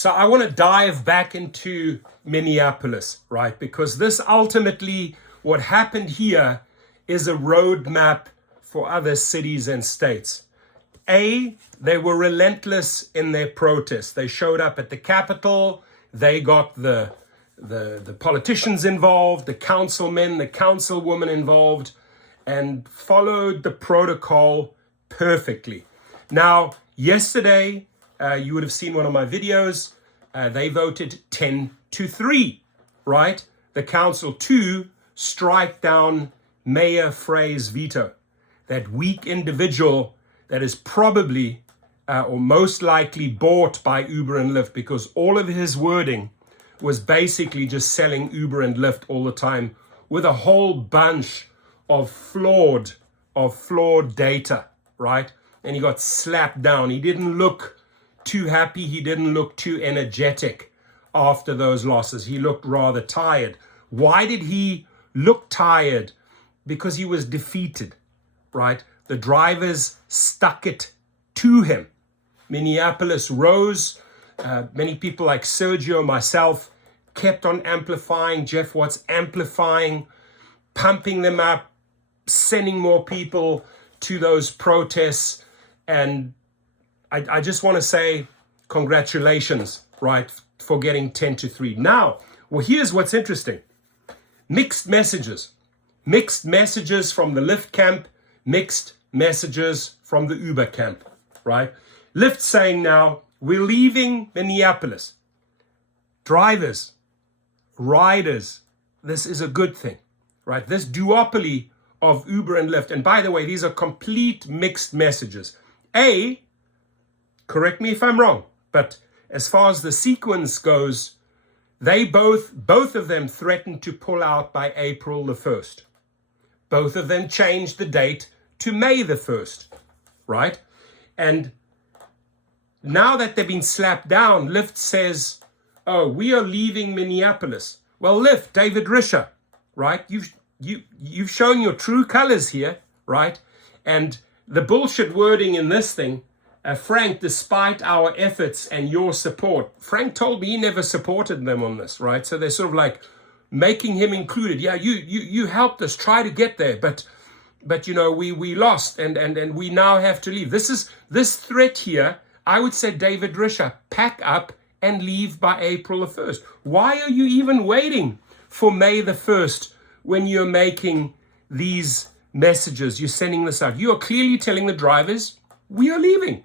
So I want to dive back into Minneapolis, right? Because this ultimately, what happened here is a roadmap for other cities and states. They were relentless in their protests. They showed up at the Capitol. They got the politicians involved, the councilmen, the councilwomen involved, and followed the protocol perfectly. Now, yesterday, you would have seen one of my videos. They voted 10-3, right? The council to strike down Mayor Frey's veto. That weak individual that is probably or most likely bought by Uber and Lyft, because all of his wording was basically just selling Uber and Lyft all the time with a whole bunch of flawed data, right? And he got slapped down. He didn't look too happy. He didn't look too energetic after those losses. He looked rather tired. Why did he look tired? Because he was defeated, right? The drivers stuck it to him. Minneapolis rose. Many people like Sergio, myself, kept on amplifying. Jeff Watts amplifying, pumping them up, sending more people to those protests. And I just want to say congratulations, right, for getting 10-3. Now, well, here's what's interesting. Mixed messages. Mixed messages from the Lyft camp, mixed messages from the Uber camp, right? Lyft saying now, we're leaving Minneapolis. Drivers, riders, this is a good thing, right? This duopoly of Uber and Lyft. And by the way, these are complete mixed messages. Correct me if I'm wrong, but as far as the sequence goes, they both of them threatened to pull out by April the 1st. Both of them changed the date to May the 1st, right? And now that they've been slapped down, Lyft says, oh, we are leaving Minneapolis. Well, Lyft, David Risher, right? You've shown your true colors here, right? And the bullshit wording in this thing, Frank, despite our efforts and your support, Frank told me he never supported them on this, right? So they're sort of like making him included. Yeah, you helped us try to get there, but you know, we lost and we now have to leave. This threat here, I would say, David Risher, pack up and leave by April the 1st. Why are you even waiting for May the 1st when you're making these messages? You're sending this out. You are clearly telling the drivers, we are leaving.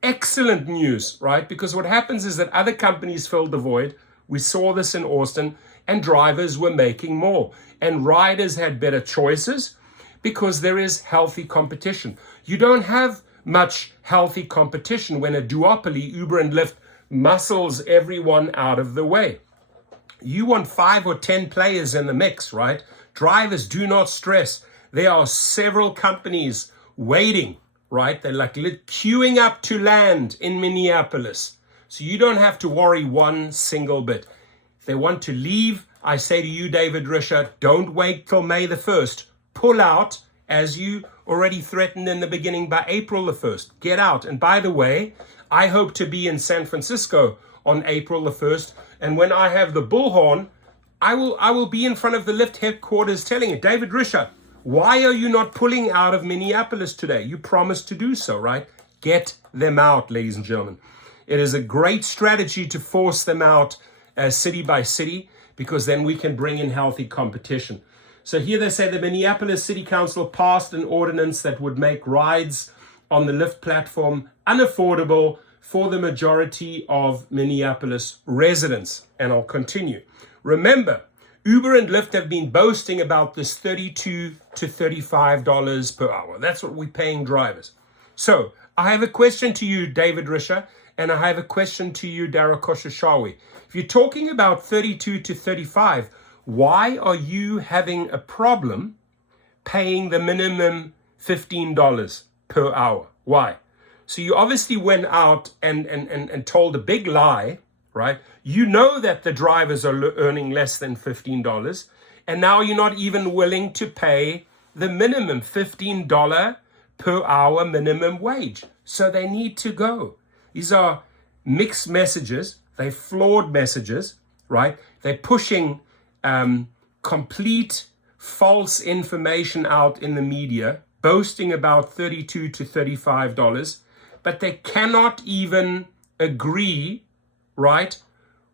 Excellent news, right? Because what happens is that other companies filled the void. We saw this in Austin, and drivers were making more. And riders had better choices because there is healthy competition. You don't have much healthy competition when a duopoly, Uber and Lyft, muscles everyone out of the way. You want 5 or 10 players in the mix, right? Drivers, do not stress. There are several companies waiting, right? They're like queuing up to land in Minneapolis. So you don't have to worry one single bit. If they want to leave, I say to you, David Risher, don't wait till May the 1st. Pull out, as you already threatened in the beginning, by April the 1st. Get out. And by the way, I hope to be in San Francisco on April the 1st. And when I have the bullhorn, I will be in front of the Lyft headquarters telling it, David Risher, why are you not pulling out of Minneapolis today? You promised to do so, right? Get them out, ladies and gentlemen. It is a great strategy to force them out city by city, because then we can bring in healthy competition. So here they say the Minneapolis City Council passed an ordinance that would make rides on the Lyft platform unaffordable for the majority of Minneapolis residents. And I'll continue. Remember, Uber and Lyft have been boasting about this $32 to $35 per hour. That's what we're paying drivers. So I have a question to you, David Risher, and I have a question to you, Dara Khosrowshahi. If you're talking about 32 to 35, why are you having a problem paying the minimum $15 per hour? Why? So you obviously went out and told a big lie, right? You know that the drivers are earning less than $15, and now you're not even willing to pay the minimum $15 per hour minimum wage. So they need to go. These are mixed messages. They're flawed messages, right? They're pushing complete false information out in the media, boasting about $32 to $35, but they cannot even agree, right,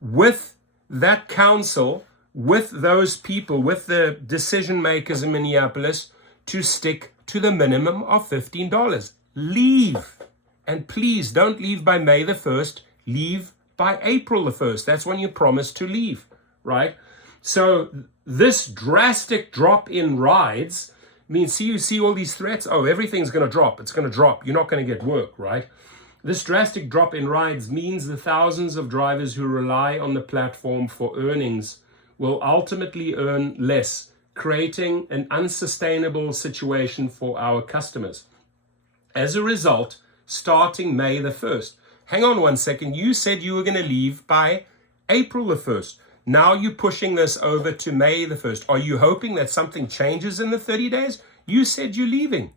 with that council, with those people, with the decision makers in Minneapolis, to stick to the minimum of $15. Leave. And please don't leave by May the 1st. Leave by April the 1st. That's when you promise to leave, right? So this drastic drop in rides means, you see all these threats. Oh, everything's going to drop. It's going to drop. You're not going to get work, right? This drastic drop in rides means the thousands of drivers who rely on the platform for earnings will ultimately earn less, creating an unsustainable situation for our customers. As a result, starting May the 1st. Hang on one second. You said you were going to leave by April the 1st. Now you're pushing this over to May the 1st. Are you hoping that something changes in the 30 days? You said you're leaving.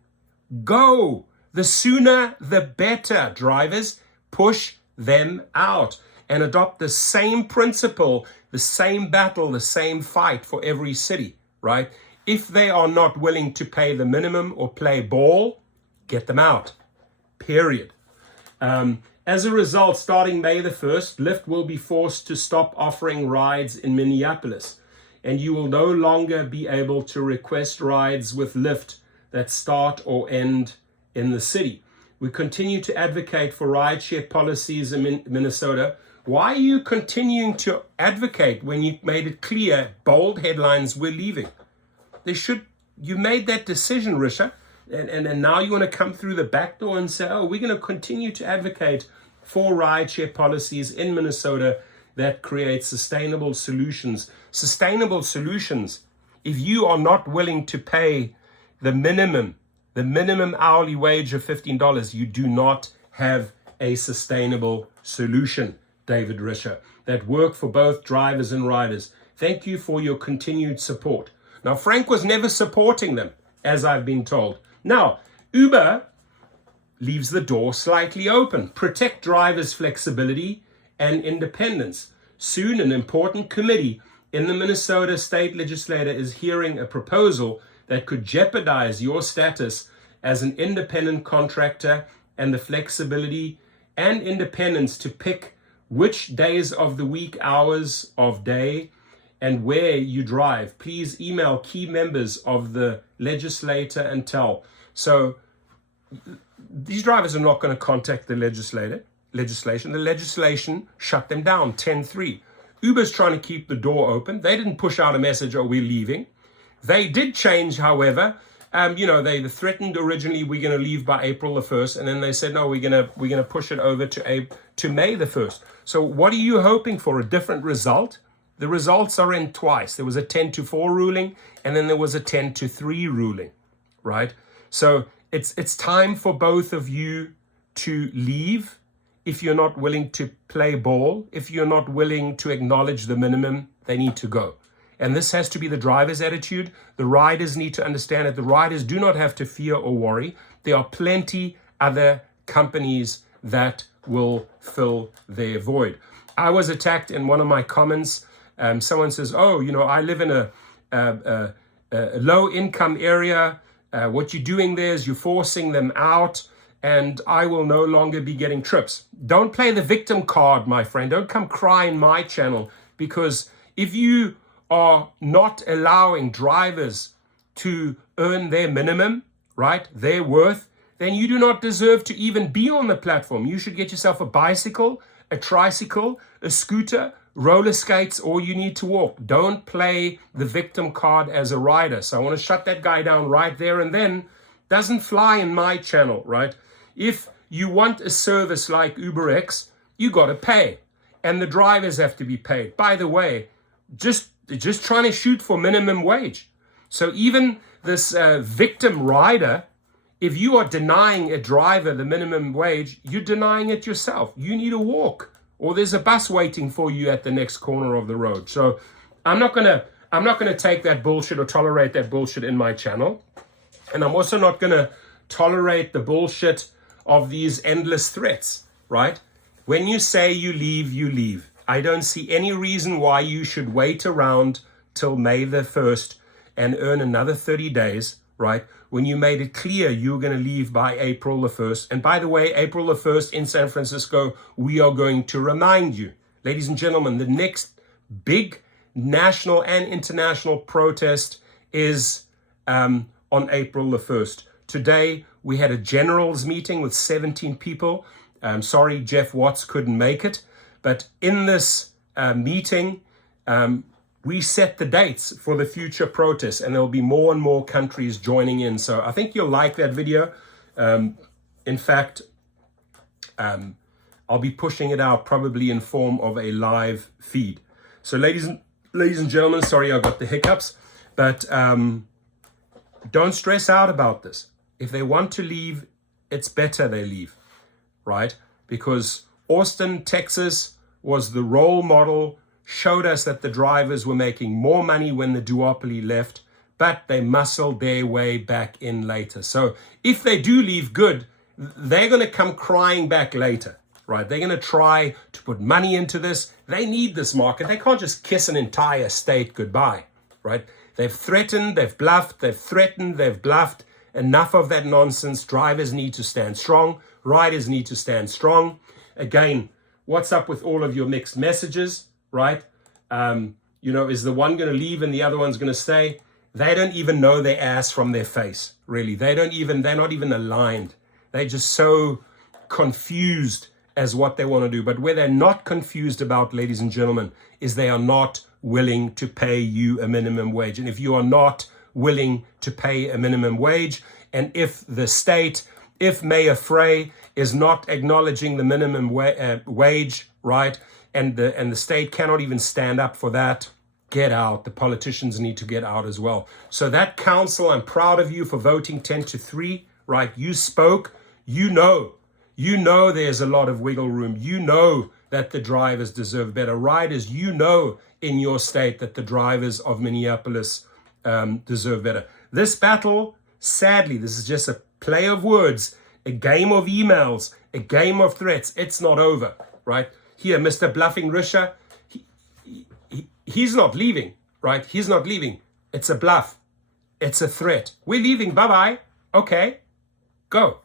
Go. The sooner, the better, drivers. Push them out and adopt the same principle, the same battle, the same fight for every city, right? If they are not willing to pay the minimum or play ball, get them out, period. As a result, starting May the 1st, Lyft will be forced to stop offering rides in Minneapolis, and you will no longer be able to request rides with Lyft that start or end in the city. We continue to advocate for rideshare policies in Minnesota. Why are you continuing to advocate when you made it clear, bold headlines, we're leaving? You made that decision, Risha, and now you want to come through the back door and say, oh, we're going to continue to advocate for rideshare policies in Minnesota that create sustainable solutions. Sustainable solutions, if you are not willing to pay the minimum hourly wage of $15, you do not have a sustainable solution, David Risher, that work for both drivers and riders. Thank you for your continued support. Now, Frank was never supporting them, as I've been told. Now, Uber leaves the door slightly open. Protect drivers' flexibility and independence. Soon, an important committee in the Minnesota State Legislature is hearing a proposal that could jeopardize your status as an independent contractor and the flexibility and independence to pick which days of the week, hours of day, and where you drive. Please email key members of the legislature and tell. So these drivers are not going to contact the legislation. The legislation shut them down 10-3. Uber's trying to keep the door open. They didn't push out a message, oh, we're leaving. They did change, however. They threatened originally, we're going to leave by April the 1st, and then they said, no, we're going to push it over to May the 1st. So what are you hoping for? A different result? The results are in twice. There was a 10-4 ruling, and then there was a 10-3 ruling, right? So it's time for both of you to leave if you're not willing to play ball. If you're not willing to acknowledge the minimum, they need to go. And this has to be the driver's attitude. The riders need to understand it. The riders do not have to fear or worry. There are plenty other companies that will fill their void. I was attacked in one of my comments. Someone says, oh, I live in a low-income area. What you're doing there is you're forcing them out, and I will no longer be getting trips. Don't play the victim card, my friend. Don't come cry in my channel, because if you are not allowing drivers to earn their minimum, right, their worth, then you do not deserve to even be on the platform. You should get yourself a bicycle, a tricycle, a scooter, roller skates, or you need to walk. Don't play the victim card as a rider. So I want to shut that guy down right there and then. Doesn't fly in my channel, right? If you want a service like UberX, you got to pay. And the drivers have to be paid. By the way, just trying to shoot for minimum wage. So even this victim rider, if you are denying a driver the minimum wage, you're denying it yourself. You need a walk, or there's a bus waiting for you at the next corner of the road. So I'm not gonna take that bullshit or tolerate that bullshit in my channel. And I'm also not gonna tolerate the bullshit of these endless threats, right? When you say you leave, you leave. I don't see any reason why you should wait around till May the 1st and earn another 30 days, right? When you made it clear you were going to leave by April the 1st. And by the way, April the 1st in San Francisco, we are going to remind you, ladies and gentlemen, the next big national and international protest is on April the 1st. Today, we had a generals meeting with 17 people. Sorry, Jeff Watts couldn't make it. But in this meeting, we set the dates for the future protests, and there'll be more and more countries joining in. So I think you'll like that video. In fact, I'll be pushing it out probably in form of a live feed. So ladies and gentlemen, sorry I got the hiccups, but don't stress out about this. If they want to leave, it's better they leave, right? Because Austin, Texas was the role model, showed us that the drivers were making more money when the duopoly left, but they muscled their way back in later. So if they do leave good, they're going to come crying back later, right? They're going to try to put money into this. They need this market. They can't just kiss an entire state goodbye, right? They've threatened, they've bluffed, they've threatened, they've bluffed. Enough of that nonsense. Drivers need to stand strong. Riders need to stand strong. Again, what's up with all of your mixed messages, right? Is the one going to leave and the other one's going to stay? They don't even know their ass from their face, really. They're not even aligned. They're just so confused as what they want to do. But where they're not confused about, ladies and gentlemen, is they are not willing to pay you a minimum wage. And if you are not willing to pay a minimum wage, and if the state, if Mayor Frey is not acknowledging the minimum wage, right, and the state cannot even stand up for that, get out. The politicians need to get out as well. So that council, I'm proud of you for voting 10-3, right? You spoke. You know there's a lot of wiggle room. You know that the drivers deserve better. Riders, you know in your state that the drivers of Minneapolis deserve better. This battle, sadly, this is just a play of words, a game of emails, a game of threats. It's not over, right? Here, Mr. Bluffing Risha, he's not leaving, right? He's not leaving. It's a bluff. It's a threat. We're leaving. Bye-bye. Okay, go.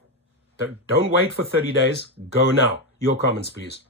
Don't wait for 30 days. Go now. Your comments, please.